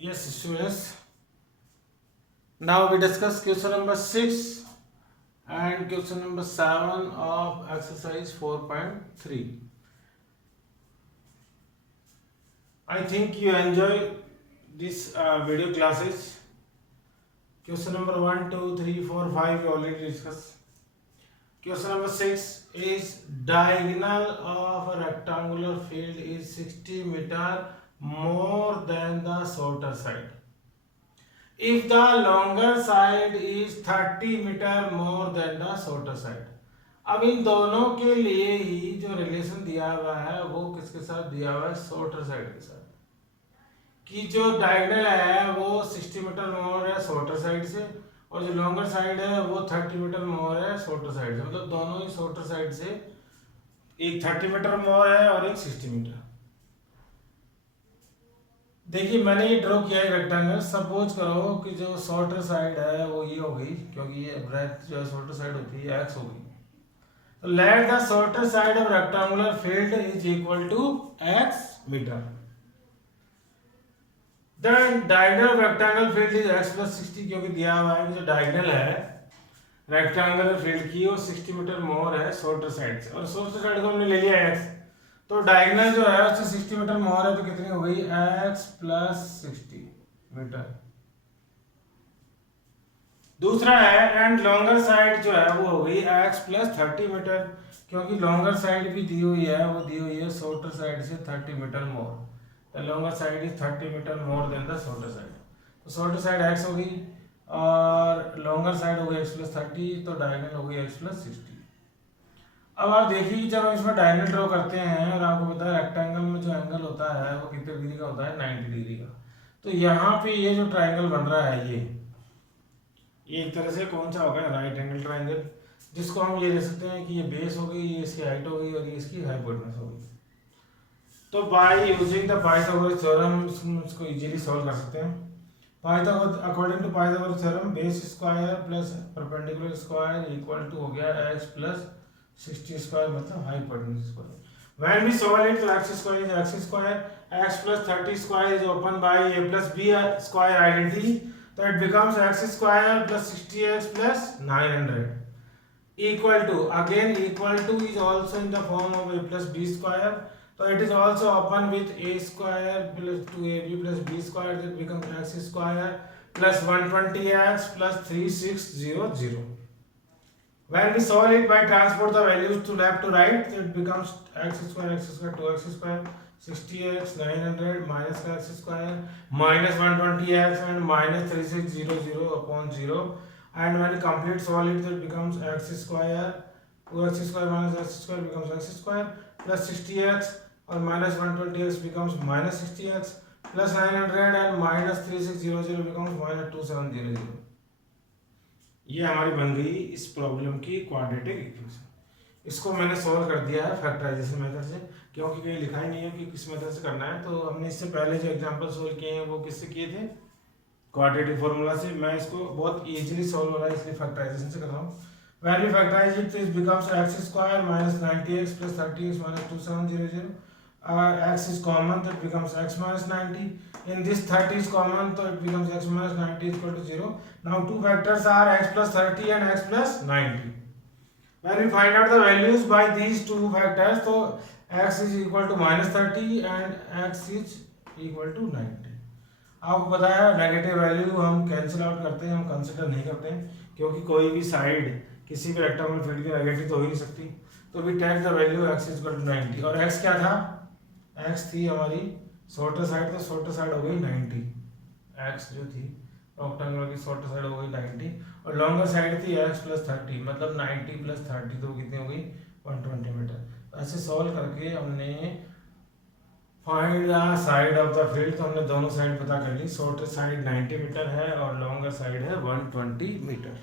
Yes, students. Now we discuss question number 6 and question number 7 of exercise 4.3. I think you enjoy this video classes. Question number 1, 2, 3, 4, 5 we already discussed. Question number 6 is diagonal of a rectangular field is 60 meter more than the shorter side. If the longer side is 30 metre more than the shorter side. अब इन दोनों के लिए ही जो relation दिया हुआ है वो किसके साथ दिया हुआ है, शॉर्टर साइड के साथ, कि जो डायगोनल है वो 60 मीटर मोर है शॉर्टर साइड से और जो लॉन्गर साइड है वो 30 मीटर मोर है शॉर्टर साइड से, मतलब दोनों ही शॉर्टर साइड से, एक 30 मीटर मोर है और एक 60 मीटर। देखिए मैंने ये ड्रॉ किया है रेक्टेंगल। सपोज करो कि जो शॉर्टर साइड है वो ये हो गई, क्योंकि ये ब्रेथ जो शॉर्टर साइड होती है एक्स हो गई। तो let the shorter side of rectangular field is equal to x metre. Then diagonal rectangle field is x plus 60, क्योंकि दिया हुआ है कि जो डायगोनल है रेक्टेंगुलर फील्ड की वो 60 मीटर मोर है शॉर्टर साइड से, और शॉर्टर साइड को हमने ले लिया एक्स, तो डायगोनल जो है उससे 60 मीटर मोर है, तो कितनी हो गई x प्लस 60 मीटर। दूसरा है एंड लॉन्गर साइड जो है वो हो गई x प्लस 30 मीटर, क्योंकि लॉन्गर साइड भी दी हुई है, वो दी हुई है शॉर्टर साइड से 30 metre more. The longer side is 30 metre more than the shorter side. तो शॉर्टर साइड x हो गई और लॉन्गर साइड हो गई x प्लस 30, तो डायगोनल हो गई x प्लस 60। अब आप देखिए जब हम इसमें डायगोनल ड्रॉ करते हैं और आपको पता है रेक्टेंगल में जो एंगल होता है वो कितने डिग्री का होता है, 90 डिग्री का। तो यहाँ पे ये जो ट्रायंगल बन रहा है ये एक तरह से कौन सा होगा, राइट एंगल ट्रायंगल, जिसको हम ये दे सकते हैं कि ये बेस हो गई, ये इसकी हाइट हो गई और ये इसकी हाइपोटेनस हो गई। तो by using the Pythagoras theorem इसको इजीली सॉल्व कर सकते हैं। Pythagoras according to Pythagoras theorem base square plus perpendicular square equal to हो गया x प्लस 60 स्क्वायर मतलब hypotenuse square. When we solve it, तो x square is x square, x plus 30 square is open by a plus b square identity, so it becomes x square plus 60x plus 900 equal to, again equal to is also in the form of a plus b square, so it is also open with a square plus 2ab plus b square, that becomes x square plus 120x plus 3600. When we solve it by transport the values to left to right, it becomes x square 2x square 60x 900 minus x square minus 120x and minus 3600 upon 0, and when you complete solve it, it becomes x square 2x square minus x square becomes x square plus 60x और minus 120x becomes minus 60x plus 900 and minus 3600 becomes minus 2700। ये हमारी बन गई इस problem की quadratic equation. इसको मैंने solve कर दिया है फैक्टराइजेशन मेथड से, क्योंकि कहीं लिखा ही नहीं है कि किस मेथड से करना है। तो हमने इससे पहले जो एग्जांपल सॉल्व किए हैं वो किससे किए थे, क्वाड्रेटिक फार्मूला से। मैं इसको बहुत इजीली सॉल्व हो रहा है इसलिए फैक्टराइजेशन से कर रहा हूँ। When we factorize it, it becomes x square minus 90x plus 30x minus 2700। x is common, so it becomes x minus 90. In this 30 is common, so it becomes x minus 90 is equal to 0. Now two factors are x plus 30 and x plus 90. When we find out the values by these two factors, so x is equal to minus 30 and x is equal to 90. आपको पता है negative value हम cancel out करते हैं, हम consider नहीं करते हैं, क्योंकि कोई भी साइड किसी भी रेक्टेंगुलर फील्ड की नेगेटिव तो हो ही नहीं सकती। तो we take the value x is equal to 90 और x क्या था, x थी हमारी शॉर्टर साइड, तो शॉर्टर साइड हो गई 90, x जो थी रेक्टेंगुलर की शॉर्टर साइड हो गई 90 और लॉन्गर साइड थी x प्लस 30, मतलब 90 प्लस 30 तो कितनी हो गई 120 मीटर। ऐसे सॉल्व करके हमने find the side of the field, तो हमने दोनों साइड पता कर ली। शॉर्टर साइड 90 मीटर है और लॉन्गर साइड है 120 metre.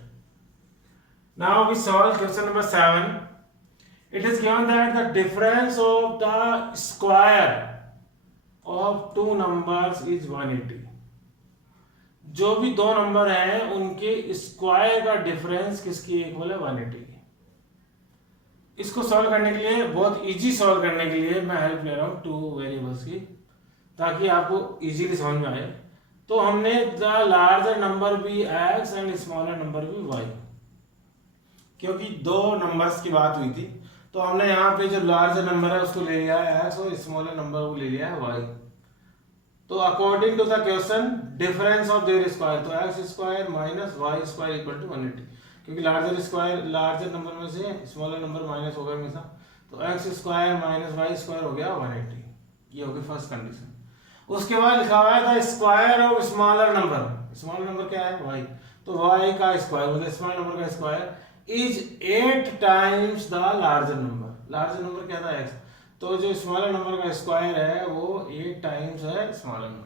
Now we solve question number 7। It is given that the difference of the square of two numbers is 180. जो भी दो नंबर हैं उनके स्क्वायर का डिफरेंस किसकी इक्वल है, 180 की। इसको सॉल्व करने के लिए, बहुत इजी सॉल्व करने के लिए मैं हेल्प ले रहा हूँ टू वेरिएबल्स की, ताकि आपको इजीली समझ में आए। तो हमने द लार्जर नंबर भी x एंड स्मॉलर नंबर भी y, क्योंकि दो नंबर्स की बात हुई थी तो हमने यहाँ पे जो लार्जर नंबर है उसको ले लिया है x और स्मॉलर नंबर को ले लिया है y। तो according to the question difference of their square, तो x square minus y square equal to 180, क्योंकि लार्जर नंबर में से स्मॉलर नंबर माइनस होगा हमेशा, तो x square minus y square हो गया 180, ये होगी फर्स्ट कंडीशन। उसके बाद लिखा हुआ है the square of smaller number क्या है y, तो y का स्क्वायर मतलब स्मॉलर नंबर का square is 8 times the larger number क्या था x, तो जो स्मॉलर नंबर का स्क्वायर है वो 8 टाइम्स है स्मॉलर नंबर।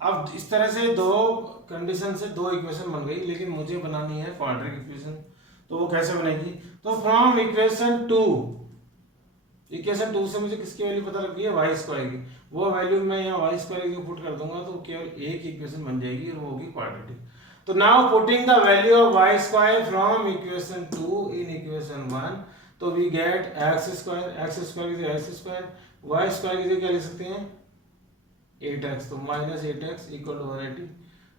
अब इस तरह से दो कंडीशन से दो इक्वेशन बन गई, लेकिन मुझे बनानी है क्वाड्रेटिक इक्वेशन, तो वो कैसे बनेगी, तो फ्रॉम इक्वेशन 2 से मुझे किसकी वैल्यू पता लग गई है y स्क्वायर की, वो वैल्यू मैं यहाँ y स्क्वायर की पुट कर दूंगा तो केवल एक इक्वेशन बन जाएगी और वो होगी क्वाड्रेटिक। तो now putting the value of y square from equation 2 in equation 1, तो वी गेट x स्क्वायर की x स्क्वायर, y स्क्वायर की क्या लिख सकते हैं 8x, तो minus 8x equal to 180,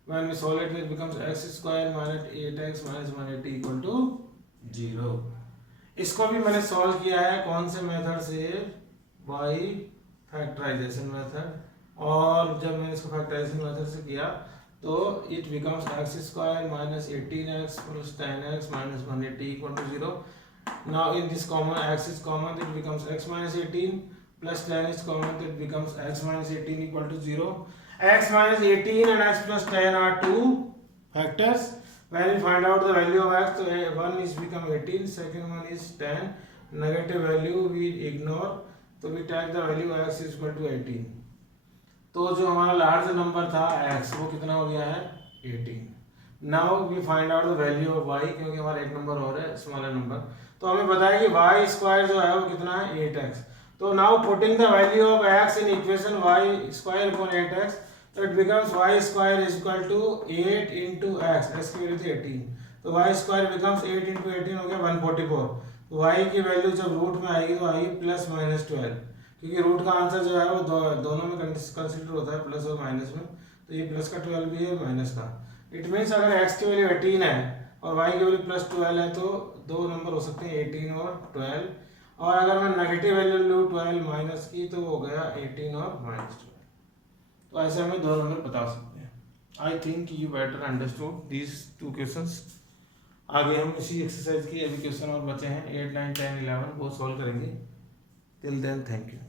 when we solve it it becomes x square minus 8x minus 180 equal to 0। इसको भी मैंने सॉल्व किया है कौन से मेथड से, y फैक्टराइजेशन मेथड, और जब मैंने इसको फैक्टराइजेशन मेथड से किया तो it becomes x square minus 18x plus 10x minus 180 equal to 0। Now in this common x is common, it becomes x minus 18 plus 10 is common, it becomes x minus 18 equal to 0। x minus 18 and x plus 10 are two factors. When we find out the value of x, so one is become 18, second one is 10, negative value we ignore, so we take the value of x is equal to 18। तो जो हमारा large number था x वो कितना हो गया है 18। Now we find out the value of y, क्योंकि हमारा एक नंबर और है स्मॉलर नंबर, तो हमें बताया कि y स्क्वायर जो है वो कितना है 8x। तो now putting the value of x in equation y square upon 8x, तो it becomes y square is equal to 8 into x, x की वैल्यू थी 18, तो y स्क्वायर बिकम्स 8 into 18 हो गया 144। तो y की वैल्यू जब रूट में आएगी तो आएगी प्लस माइनस 12, क्योंकि रूट का आंसर जो है वो दोनों में कंसीडर होता है प्लस और माइनस में, तो ये प्लस का 12 भी है माइनस का। इट मीन्स अगर x की वैल्यू 18 है और y की वैल्यू प्लस 12 है तो दो नंबर हो सकते हैं 18 और 12, और अगर मैं नेगेटिव वैल्यू लूँ 12 माइनस की तो हो गया 18 और माइनस 12। तो ऐसे हमें दो नंबर बता सकते हैं। I think you better understood these two questions. आगे हम इसी एक्सरसाइज की अभी क्वेश्चन और बचे हैं 8, 9, 10, 11 वो सॉल्व करेंगे। Till then thank you.